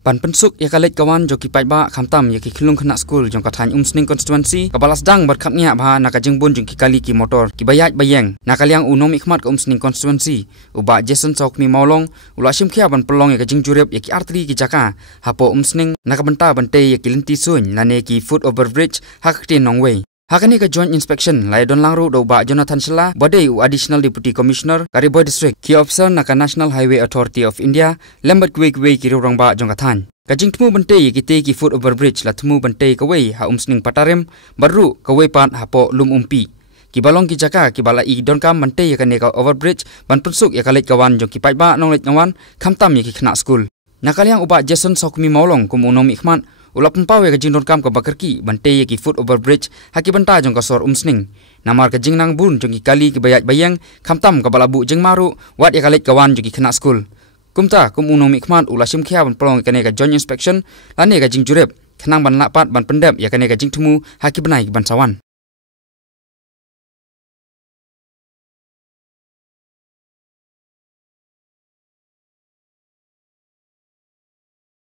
Ban pensuk ya kalit kawan joki paiba khamtam ya ki khilung khana school jong kathany Umsning constituency kabalas dang berkhapnya bha nakajing bun jong ki kali ki motor ki bayat bayang nakaliang unom ikhmat ka Umsning constituency uba Jason Chokmi Maulong ulasim khia ban pelong ya kajing Jurip ya ki artri ki jaka hapo Umsning nakabenta bante ya ki linti sun lane ki foot overbridge hakti nongwei. Hakani ka joint inspection lai don langru do ba Jonathan Shela badai additional deputy commissioner kari Bhoi district ki officer naka National Highway Authority of India lembat kwei ki rong ba jong kathan kajing tmu bante ki te ki foot overbridge la tmu bante ka wei ha Umsning patarem baru ka wei pan hapo lum umpi ki balong ki jaka ki bala I don kam bante ya kane ka overbridge ban pensuk ya kalit kawan jong ki paiba nonglet ngawan khamtam ya ki khna school nakaliang uba Jason Chokmi Maulong kum unom ikhman ulap pawe ka jing don kam ka bakarki bante ki foot overbridge haki banta jong ka sor Umsning namar ka jing nang bun jong ki kali ki bayat bayang khamtam ka balabu jing maru wat ya kalit kawan jong ki khana school kumta kum unom ikhman ulasim khia ban polong kane ka joint inspection lane ka jing Jurip khanang ban lapat ban pendap ya kane ka jing thumu haki banai ban sawan.